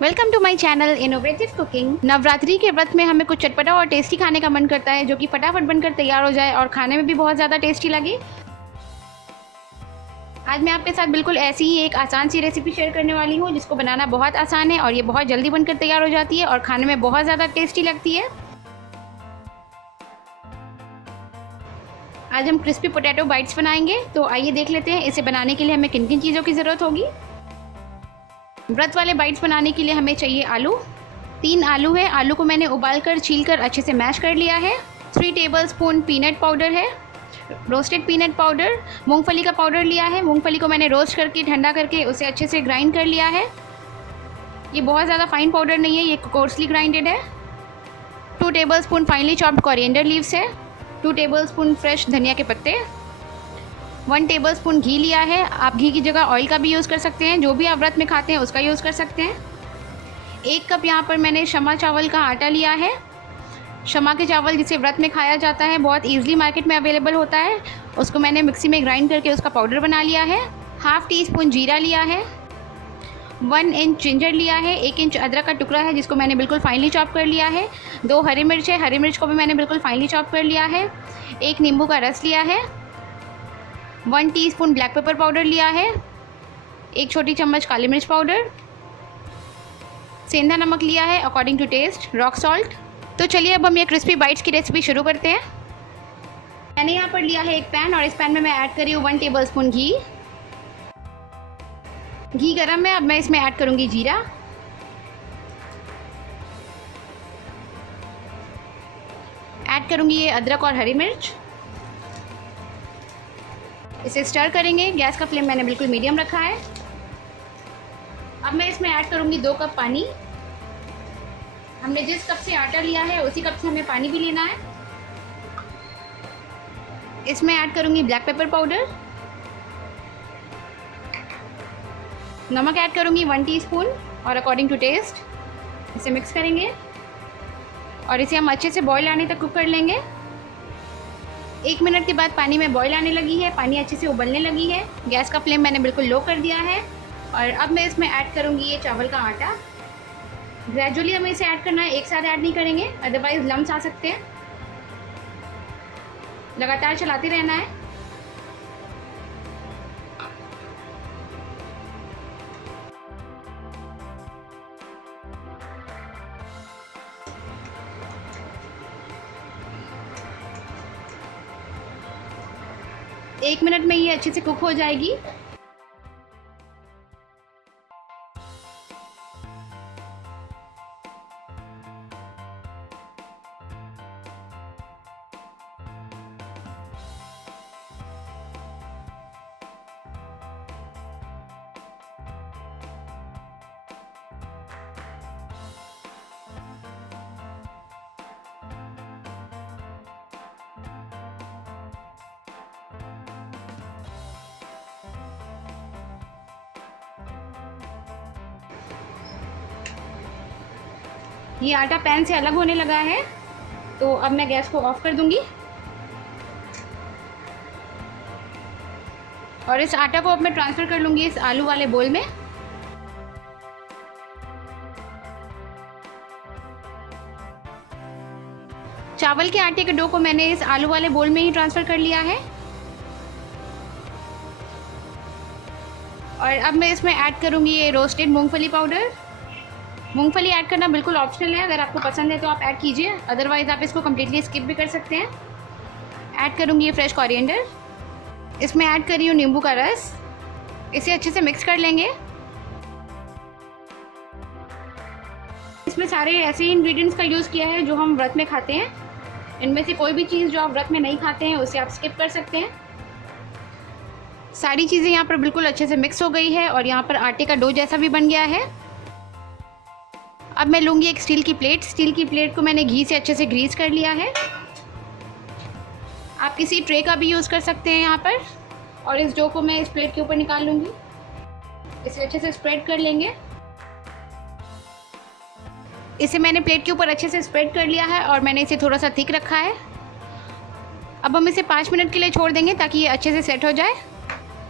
Welcome to my channel innovative cooking. Navratri के व्रत में हमें कुछ चटपटा और टेस्टी खाने का मन करता है जो कि फटाफट बनकर तैयार हो जाए और खाने में भी बहुत ज़्यादा टेस्टी लगे। आज मैं आपके साथ बिल्कुल ऐसी ही एक आसान सी रेसिपी शेयर करने वाली हूँ जिसको बनाना बहुत आसान है और ये बहुत जल्दी बनकर तैयार हो जाती है और खाने में बहुत ज़्यादा टेस्टी लगती है। आज हम क्रिस्पी पोटैटो बाइट्स बनाएंगे, तो आइए देख लेते हैं इसे बनाने के लिए हमें किन किन चीज़ों की ज़रूरत होगी। व्रत वाले बाइट्स बनाने के लिए हमें चाहिए आलू। 3 आलू है। आलू को मैंने उबालकर छीलकर अच्छे से मैश कर लिया है। 3 टेबलस्पून पीनट पाउडर है, रोस्टेड पीनट पाउडर। मूंगफली का पाउडर लिया है। मूंगफली को मैंने रोस्ट करके ठंडा करके उसे अच्छे से ग्राइंड कर लिया है। ये बहुत ज़्यादा फाइन पाउडर नहीं है, ये कोर्सली ग्राइंडेड है। 2 tablespoon finally chopped coriander leaves है। 2 टेबलस्पून फ्रेश धनिया के पत्ते। 1 टेबलस्पून घी लिया है। आप घी की जगह ऑयल का भी यूज़ कर सकते हैं, जो भी आप व्रत में खाते हैं उसका यूज़ कर सकते हैं। 1 कप यहाँ पर मैंने शमा चावल का आटा लिया है। शमा के चावल जिसे व्रत में खाया जाता है, बहुत ईजिली मार्केट में अवेलेबल होता है। उसको मैंने मिक्सी में ग्राइंड करके उसका पाउडर बना लिया है। ½ टीस्पून जीरा लिया है। 1 इंच जिंजर लिया है। 1 इंच अदरक का टुकड़ा है जिसको मैंने बिल्कुल फाइनली चॉप कर लिया है। 2 हरी मिर्च है। हरी मिर्च को भी मैंने बिल्कुल फाइनली चॉप कर लिया है। 1 नींबू का रस लिया है। 1 टीस्पून ब्लैक पेपर पाउडर लिया है। 1 छोटी चम्मच काली मिर्च पाउडर। सेंधा नमक लिया है according to taste. Rock salt. तो चलिए अब हम ये क्रिस्पी बाइट्स की रेसिपी शुरू करते हैं। मैंने यहाँ पर लिया है एक पैन और इस पैन में मैं ऐड कर रही हूँ 1 टेबलस्पून घी। घी गर्म है। अब मैं इसमें ऐड करूँगी जीरा। ऐड करूँगी ये अदरक और हरी मिर्च। इसे स्टर करेंगे। गैस का फ्लेम मैंने बिल्कुल मीडियम रखा है। अब मैं इसमें ऐड करूँगी 2 कप पानी। हमने जिस कप से आटा लिया है उसी कप से हमें पानी भी लेना है। इसमें ऐड करूँगी ब्लैक पेपर पाउडर। नमक ऐड करूँगी 1 टीस्पून और अकॉर्डिंग टू टेस्ट। इसे मिक्स करेंगे और इसे हम अच्छे से बॉईल आने तक कुक कर लेंगे। 1 मिनट के बाद पानी में बॉईल आने लगी है, पानी अच्छे से उबलने लगी है। गैस का फ्लेम मैंने बिल्कुल लो कर दिया है और अब मैं इसमें ऐड करूँगी ये चावल का आटा। ग्रेजुअली हमें इसे ऐड करना है, एक साथ ऐड नहीं करेंगे, अदरवाइज लम्स आ सकते हैं। लगातार चलाते रहना है। एक मिनट में ये अच्छे से कुक हो जाएगी। ये आटा पैन से अलग होने लगा है, तो अब मैं गैस को ऑफ कर दूंगी और इस आटा को अब मैं ट्रांसफ़र कर लूँगी इस आलू वाले बोल में। चावल के आटे के डो को मैंने इस आलू वाले बोल में ही ट्रांसफ़र कर लिया है और अब मैं इसमें ऐड करूँगी ये रोस्टेड मूंगफली पाउडर। मूंगफली ऐड करना बिल्कुल ऑप्शनल है, अगर आपको पसंद है तो आप ऐड कीजिए, अदरवाइज़ आप इसको कम्प्लीटली स्किप भी कर सकते हैं। ऐड करूँगी ये फ्रेश कोरिएंडर। इसमें ऐड कर रही हूँ नींबू का रस। इसे अच्छे से मिक्स कर लेंगे। इसमें सारे ऐसे ही इंग्रेडिएंट्स का यूज़ किया है जो हम व्रत में खाते हैं। इनमें से कोई भी चीज़ जो आप व्रत में नहीं खाते हैं उसे आप स्किप कर सकते हैं। सारी चीज़ें यहाँ पर बिल्कुल अच्छे से मिक्स हो गई है और यहाँ पर आटे का डो जैसा भी बन गया है। अब मैं लूँगी एक स्टील की प्लेट। स्टील की प्लेट को मैंने घी से अच्छे से ग्रीस कर लिया है। आप किसी ट्रे का भी यूज़ कर सकते हैं यहाँ पर। और इस डो को मैं इस प्लेट के ऊपर निकाल लूँगी। इसे अच्छे से स्प्रेड कर लेंगे। इसे मैंने प्लेट के ऊपर अच्छे से स्प्रेड कर लिया है और मैंने इसे थोड़ा सा थिक रखा है। अब हम इसे 5 मिनट के लिए छोड़ देंगे ताकि ये अच्छे से सेट हो जाए।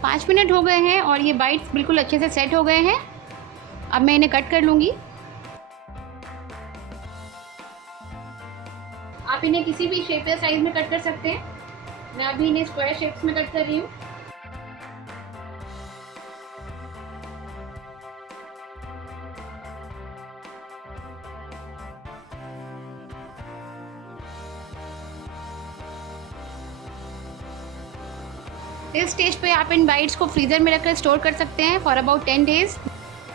5 मिनट हो गए हैं और ये बाइट्स बिल्कुल अच्छे से सेट हो गए हैं। अब मैं इन्हें कट कर लूँगी। आप इन्हें किसी भी शेप या साइज में कट कर सकते हैं। मैं अभी इन्हें स्क्वायर शेप्स में कट कर रही हूँ। इस स्टेज पे आप इन बाइट्स को फ्रीज़र में रखकर स्टोर कर सकते हैं फॉर अबाउट 10 डेज़।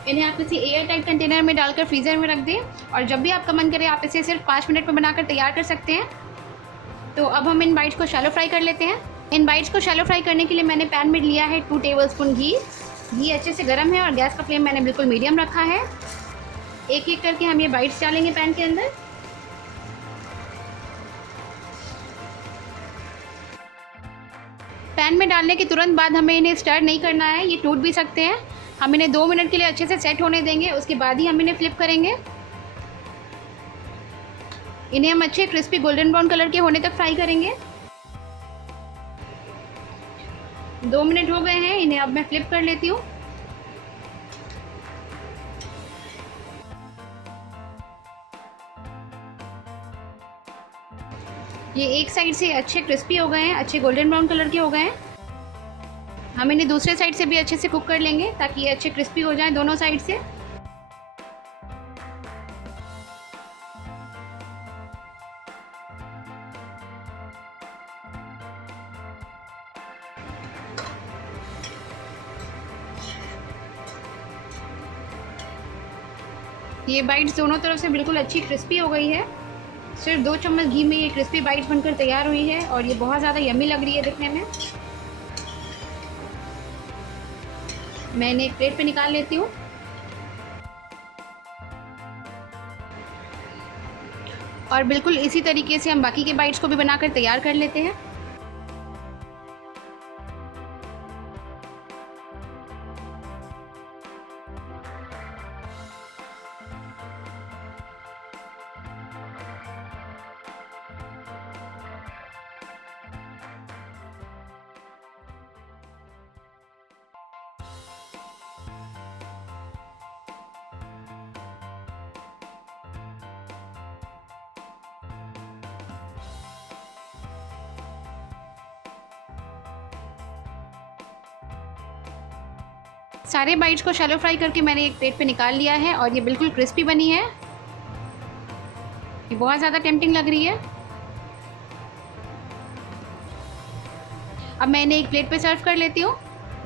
इन्हें आप किसी एयर टाइट कंटेनर में डालकर फ्रीज़र में रख दें और जब भी आपका मन करे आप इसे सिर्फ 5 मिनट में बनाकर तैयार कर सकते हैं। तो अब हम इन बाइट्स को शैलो फ्राई कर लेते हैं। इन बाइट्स को शैलो फ्राई करने के लिए मैंने पैन में लिया है 2 टेबलस्पून घी। घी अच्छे से गर्म है और गैस का फ्लेम मैंने बिल्कुल मीडियम रखा है। एक एक करके हम ये बाइट्स डालेंगे पैन के अंदर। पैन में डालने के तुरंत बाद हमें इन्हें स्टर नहीं करना है, ये टूट भी सकते हैं। हम इन्हें 2 मिनट के लिए अच्छे से सेट होने देंगे, उसके बाद ही हम इन्हें फ्लिप करेंगे। इन्हें हम अच्छे क्रिस्पी गोल्डन ब्राउन कलर के होने तक फ्राई करेंगे। 2 मिनट हो गए हैं, इन्हें अब मैं फ्लिप कर लेती हूँ। ये एक साइड से अच्छे क्रिस्पी हो गए हैं, अच्छे गोल्डन ब्राउन कलर के हो गए हैं। हम इन्हें दूसरे साइड से भी अच्छे से कुक कर लेंगे ताकि ये अच्छे क्रिस्पी हो जाएं दोनों साइड से। ये बाइट्स दोनों तरफ से बिल्कुल अच्छी क्रिस्पी हो गई है। सिर्फ 2 चम्मच घी में ये क्रिस्पी बाइट्स बनकर तैयार हुई है और ये बहुत ज़्यादा यम्मी लग रही है दिखने में। मैं इन्हें एक प्लेट पे निकाल लेती हूँ। और बिल्कुल इसी तरीके से हम बाकी के बाइट्स को भी बनाकर तैयार कर लेते हैं। सारे बाइट्स को शैलो फ्राई करके मैंने एक प्लेट पे निकाल लिया है और ये बिल्कुल क्रिस्पी बनी है। ये बहुत ज़्यादा टेम्पटिंग लग रही है। अब मैं इन्हें एक प्लेट पे सर्व कर लेती हूँ।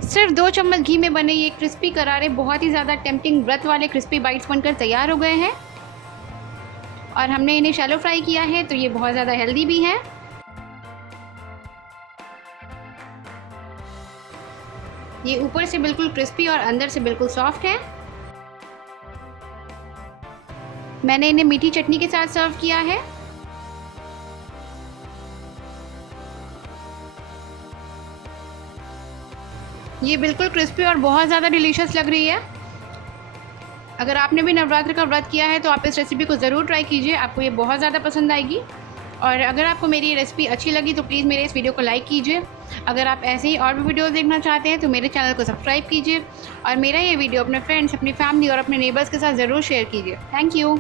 सिर्फ 2 चम्मच घी में बने ये क्रिस्पी करारे बहुत ही ज़्यादा टेम्पटिंग व्रत वाले क्रिस्पी बाइट्स बनकर तैयार हो गए हैं और हमने इन्हें शैलो फ्राई किया है तो ये बहुत ज़्यादा हेल्दी भी हैं। ये ऊपर से बिल्कुल क्रिस्पी और अंदर से बिल्कुल सॉफ्ट है। मैंने इन्हें मीठी चटनी के साथ सर्व किया है। ये बिल्कुल क्रिस्पी और बहुत ज़्यादा डिलीशियस लग रही है। अगर आपने भी नवरात्र का व्रत किया है तो आप इस रेसिपी को ज़रूर ट्राई कीजिए, आपको ये बहुत ज़्यादा पसंद आएगी। और अगर आपको मेरी ये रेसिपी अच्छी लगी तो प्लीज़ मेरे इस वीडियो को लाइक कीजिए। अगर आप ऐसे ही और भी वीडियोस देखना चाहते हैं तो मेरे चैनल को सब्सक्राइब कीजिए और मेरा ये वीडियो अपने फ्रेंड्स, अपनी फैमिली और अपने नेबर्स के साथ ज़रूर शेयर कीजिए। Thank you.